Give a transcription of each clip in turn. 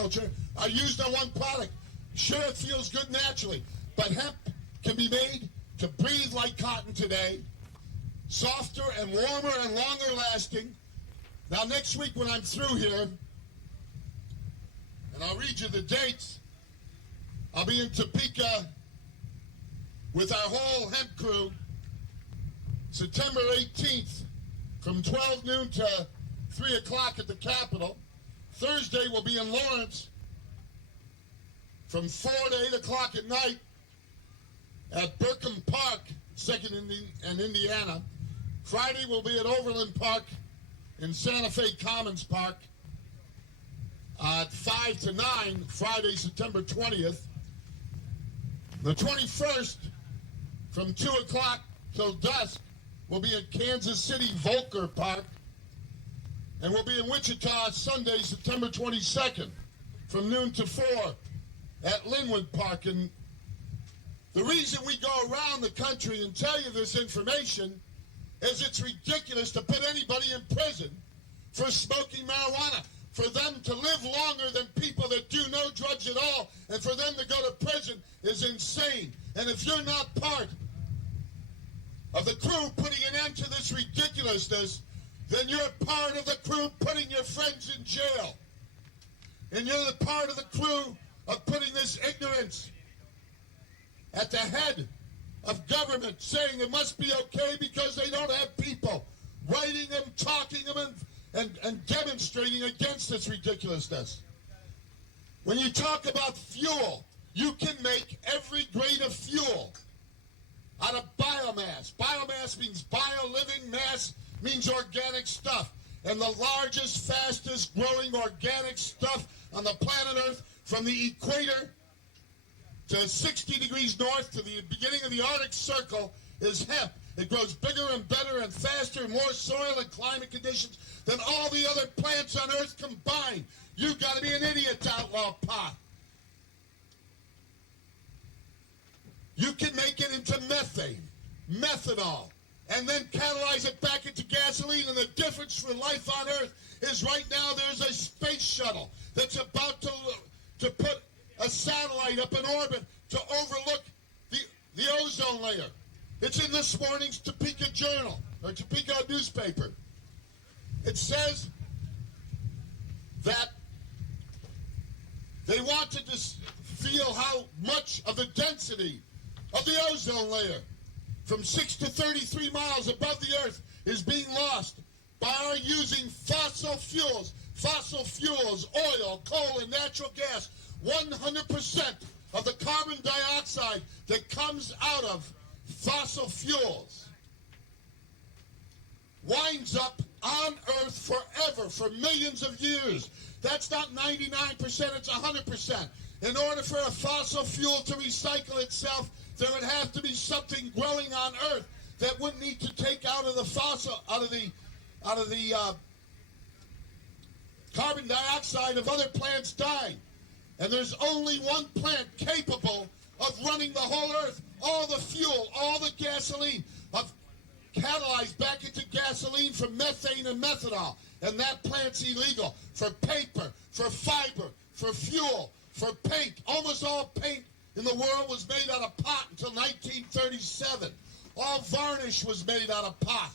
agriculture are used on one product. Sure, it feels good naturally, but hemp can be made to breathe like cotton today, softer and warmer and longer lasting. Now, next week when I'm through here, and I'll read you the dates, I'll be in Topeka with our whole hemp crew, September 18th, from 12 noon to 3 o'clock at the Capitol. Thursday, we'll be in Lawrence from 4 to 8 o'clock at night at Burkham Park, 2nd and Indiana. Friday, we'll be at Overland Park in Santa Fe Commons Park at 5 to 9, Friday, September 20th. The 21st, from 2 o'clock till dusk, we'll be at Kansas City Volker Park. And we'll be in Wichita Sunday, September 22nd, from noon to 4 at Linwood Park. And the reason we go around the country and tell you this information is it's ridiculous to put anybody in prison for smoking marijuana. For them to live longer than people that do no drugs at all, and for them to go to prison is insane. And if you're not part of the crew putting an end to this ridiculousness, then you're part of the crew putting your friends in jail. And you're the part of the crew of putting this ignorance at the head of government, saying it must be okay because they don't have people writing them, talking them, and demonstrating against this ridiculousness. When you talk about fuel, you can make every grade of fuel out of biomass. Biomass means bio-living, mass means organic stuff. And the largest, fastest growing organic stuff on the planet Earth, from the equator to 60 degrees north to the beginning of the Arctic Circle, is hemp. It grows bigger and better and faster and more soil and climate conditions than all the other plants on Earth combined. You've got to be an idiot to outlaw pot. You can make it into methane, methanol, and then catalyze it back into gasoline. And the difference for life on Earth is right now there's a space shuttle that's about to put a satellite up in orbit to overlook the ozone layer. It's in this morning's Topeka Journal, or Topeka newspaper. It says that they wanted to feel how much of the density of the ozone layer from 6 to 33 miles above the Earth is being lost by our using fossil fuels. Fossil fuels, oil, coal, and natural gas. 100% of the carbon dioxide that comes out of fossil fuels winds up on Earth forever, for millions of years. That's not 99%, it's 100%. In order for a fossil fuel to recycle itself, there would have to be something growing on Earth that wouldn't need to take out of the carbon dioxide of other plants dying. And there's only one plant capable of running the whole Earth, all the fuel, all the gasoline, of catalyzed back into gasoline from methane and methanol. And that plant's illegal for paper, for fiber, for fuel, for paint. Almost all paint in the world was made out of pot until 1937. All varnish was made out of pot.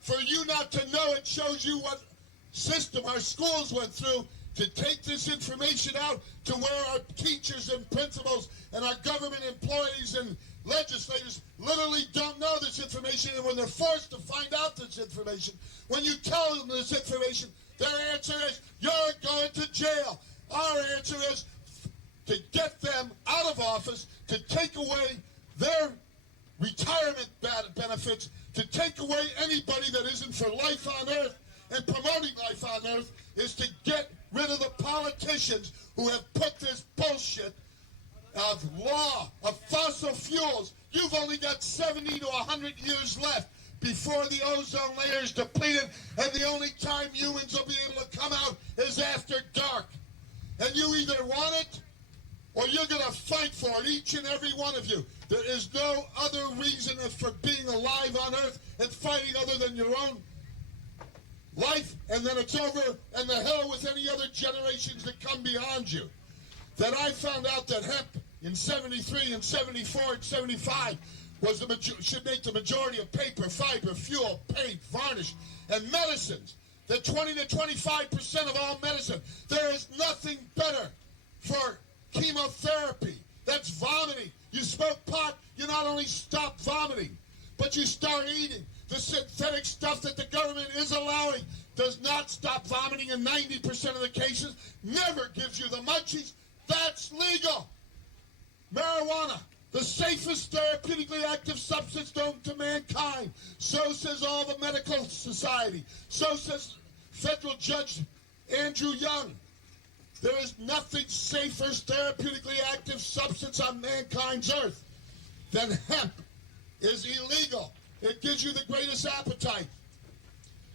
For you not to know, it shows you what system our schools went through to take this information out to where our teachers and principals and our government employees and legislators literally don't know this information. And when they're forced to find out this information, when you tell them this information, their answer is, you're going to jail. Our answer is to get them out of office, to take away their retirement benefits, to take away anybody that isn't for life on Earth. And promoting life on Earth is to get rid of the politicians who have put this bullshit of law, of fossil fuels. You've only got 70 to 100 years left before the ozone layer is depleted, and the only time humans will be able to come out is after dark. And you either want it or you're going to fight for it, each and every one of you. There is no other reason for being alive on Earth and fighting other than your own life, and then it's over, and the hell with any other generations that come behind you. That I found out that hemp in 73 and 74 and 75 was should make the majority of paper, fiber, fuel, paint, varnish, and medicines. That 20 to 25% of all medicine. There is nothing better for chemotherapy. That's vomiting. You smoke pot, you not only stop vomiting, but you start eating. The synthetic stuff that the government is allowing does not stop vomiting in 90% of the cases, never gives you the munchies. That's legal. Marijuana, the safest therapeutically active substance known to mankind. So says all the medical society. So says federal judge Andrew Young. There is nothing safer therapeutically active substance on mankind's earth than hemp. Is illegal. It gives you the greatest appetite.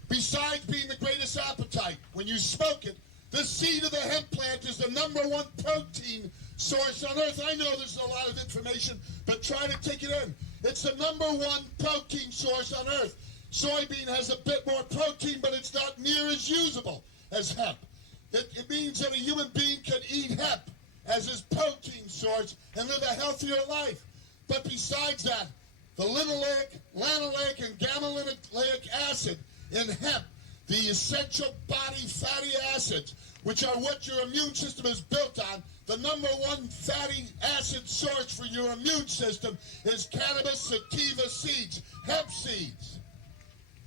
Besides being the greatest appetite, when you smoke it, the seed of the hemp plant is the #1 protein source on earth. I know there's a lot of information, but try to take it in. It's the #1 protein source on earth. Soybean has a bit more protein, but it's not near as usable as hemp. It means that a human being can eat hemp as his protein source and live a healthier life. But besides that, the linoleic, lanolleic, and gamma-linoleic acid in hemp, the essential body fatty acids, which are what your immune system is built on, the #1 fatty acid source for your immune system is cannabis sativa seeds, hemp seeds.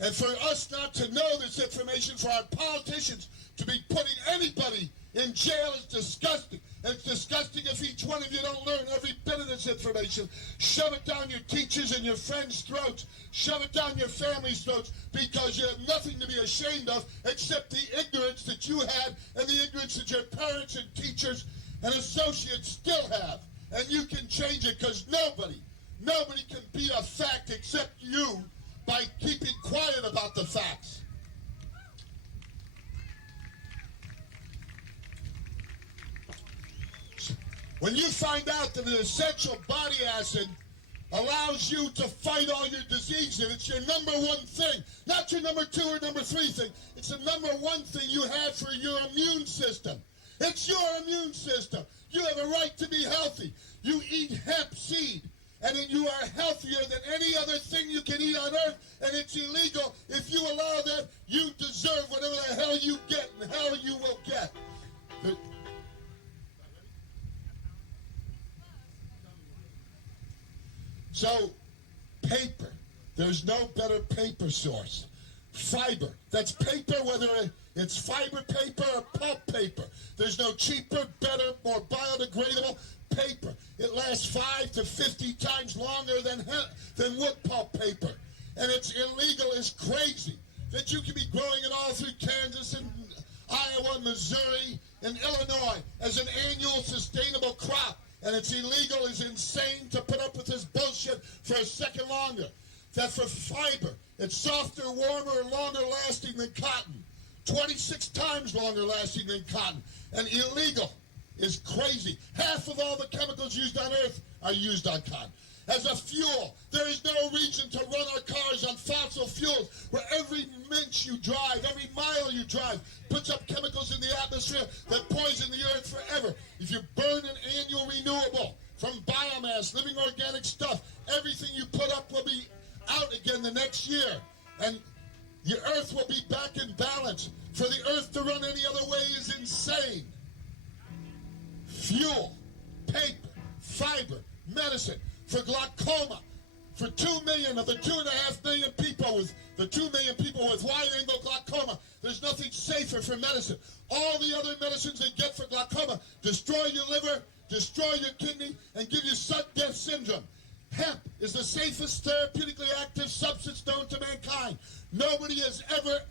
And for us not to know this information, for our politicians to be putting anybody in jail is disgusting. And it's disgusting if each one of you don't learn every bit of this information. Shove it down your teachers and your friends' throats. Shove it down your family's throats, because you have nothing to be ashamed of except the ignorance that you had and the ignorance that your parents and teachers and associates still have. And you can change it, because nobody can beat a fact except you by keeping quiet about the facts. When you find out that an essential body acid allows you to fight all your diseases, it's your #1 thing, not your #2 or #3 thing. It's the #1 thing you have for your immune system. It's your immune system. You have a right to be healthy. You eat hemp seed, and then you are healthier than any other thing you can eat on earth, and it's illegal. If you allow that, you deserve whatever the hell you get, and hell you will get. So, paper. There's no better paper source. Fiber. That's paper, whether it's fiber paper or pulp paper. There's no cheaper, better, more biodegradable paper. It lasts 5 to 50 times longer than wood pulp paper. And it's illegal as crazy. That you can be growing it all through Kansas and Iowa, Missouri, and Illinois as an annual sustainable crop. And it's illegal, is insane to put up with this bullshit for a second longer. That for fiber, it's softer, warmer, and longer lasting than cotton. 26 times longer lasting than cotton. And illegal is crazy. Half of all the chemicals used on earth are used on cotton. As a fuel, there is no reason to run our cars on fossil fuels, where every inch you drive, every mile you drive, puts up chemicals in the atmosphere that poison the earth forever. If you burn an annual renewable from biomass, living organic stuff, everything you put up will be out again the next year. And your earth will be back in balance. For the earth to run any other way is insane. Fuel, paper, fiber, medicine. For glaucoma, for 2 million of the 2.5 million people with wide-angle glaucoma, there's nothing safer for medicine. All the other medicines they get for glaucoma destroy your liver, destroy your kidney, and give you sudden death syndrome. Hemp is the safest therapeutically active substance known to mankind. Nobody has ever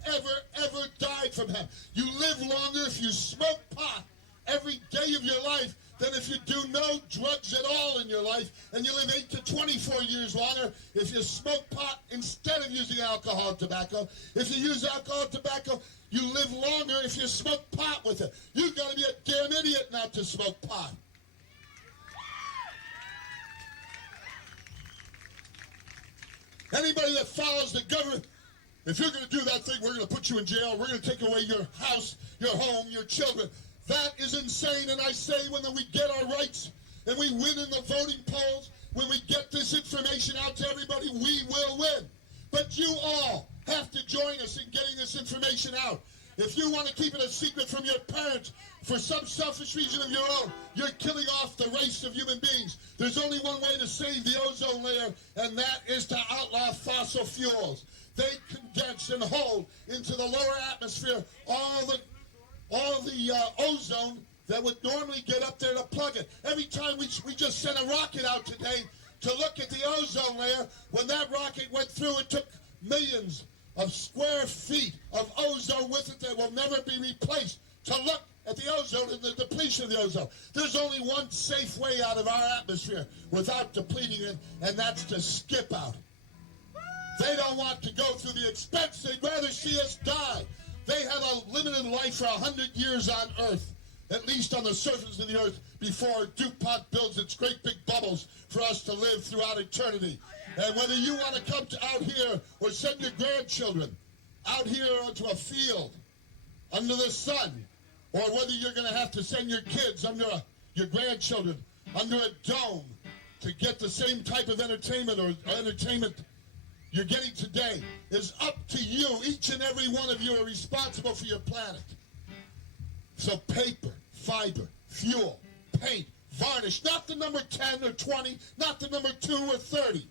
died from hemp. You live longer if you smoke pot every day of your life than if you do no drugs at all in your life, and you live 8 to 24 years longer if you smoke pot instead of using alcohol and tobacco. If you use alcohol and tobacco, you live longer if you smoke pot with it. You've got to be a damn idiot not to smoke pot. Anybody that follows the government If you're going to do that thing, we're going to put you in jail. We're going to take away your house, your home, your children. That is insane. And I say when we get our rights and we win in the voting polls, when we get this information out to everybody, we will win. But you all have to join us in getting this information out. If you want to keep it a secret from your parents for some selfish reason of your own, you're killing off the race of human beings. There's only one way to save the ozone layer, and that is to outlaw fossil fuels. They condense and hold into the lower atmosphere all the ozone that would normally get up there to plug it. Every time we just sent a rocket out today to look at the ozone layer, when that rocket went through, it took millions of square feet of ozone with it that will never be replaced to look at the ozone and the depletion of the ozone. There's only one safe way out of our atmosphere without depleting it, and that's to skip out. They don't want to go through the expense. They'd rather see us die. They have a limited life for 100 years on Earth, at least on the surface of the Earth, before DuPont builds its great big bubbles for us to live throughout eternity. And whether you want to come out here or send your grandchildren out here onto a field under the sun, or whether you're going to have to send your kids your grandchildren under a dome to get the same type of entertainment you're getting today, is up to you. Each and every one of you are responsible for your planet. So paper, fiber, fuel, paint, varnish, not the number 10 or 20, not the number 2 or 30.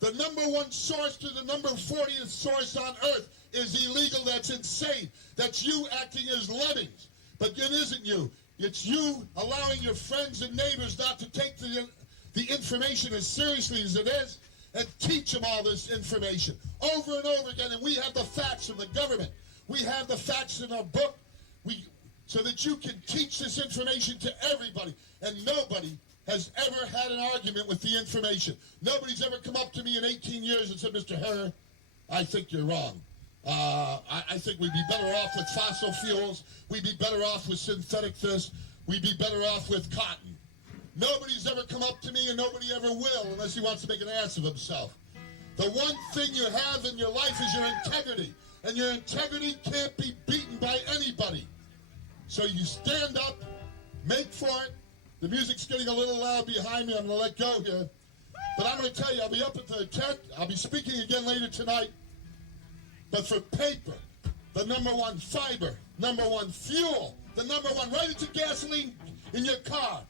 The number one source to the number 40th source on Earth is illegal. That's insane. That's you acting as lemmings. But it isn't you. It's you allowing your friends and neighbors not to take the information as seriously as it is and teach them all this information over and over again. And we have the facts from the government. We have the facts in our book so that you can teach this information to everybody. And nobody has ever had an argument with the information. Nobody's ever come up to me in 18 years and said, Mr. Hemperor, I think you're wrong. I think we'd be better off with fossil fuels. We'd be better off with synthetic this. We'd be better off with cotton. Nobody's ever come up to me, and nobody ever will unless he wants to make an ass of himself. The one thing you have in your life is your integrity, and your integrity can't be beaten by anybody. So you stand up, make for it. The music's getting a little loud behind me. I'm going to let go here. But I'm going to tell you, I'll be up at the tent. I'll be speaking again later tonight. But for paper, the number one, fiber, number one, fuel, the number one, right into gasoline in your car.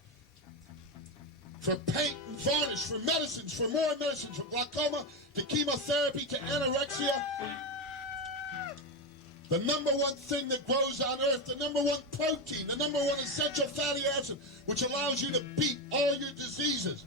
For paint and varnish, for medicines, for more medicines, from glaucoma to chemotherapy to anorexia. The number one thing that grows on Earth, the number one protein, the number one essential fatty acid, which allows you to beat all your diseases,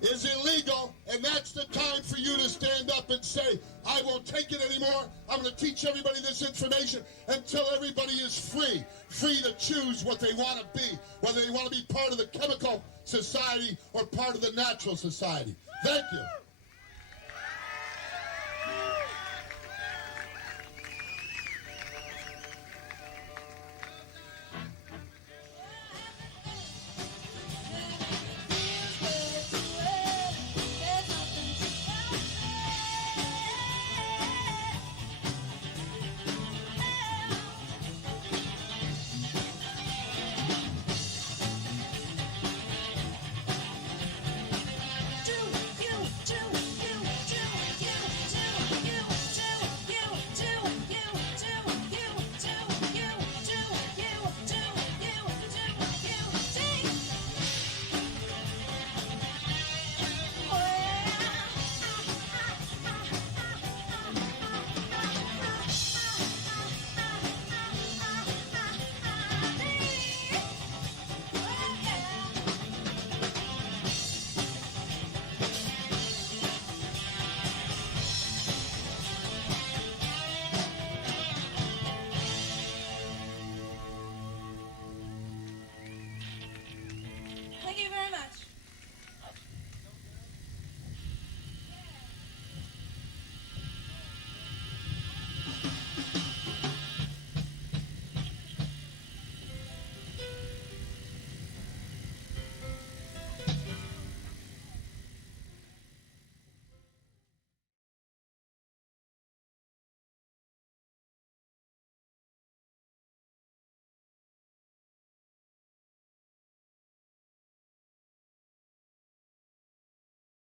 is illegal, and that's the time for you to stand up and say, I won't take it anymore. I'm going to teach everybody this information until everybody is free to choose what they want to be, whether they want to be part of the chemical society or part of the natural society. Thank you.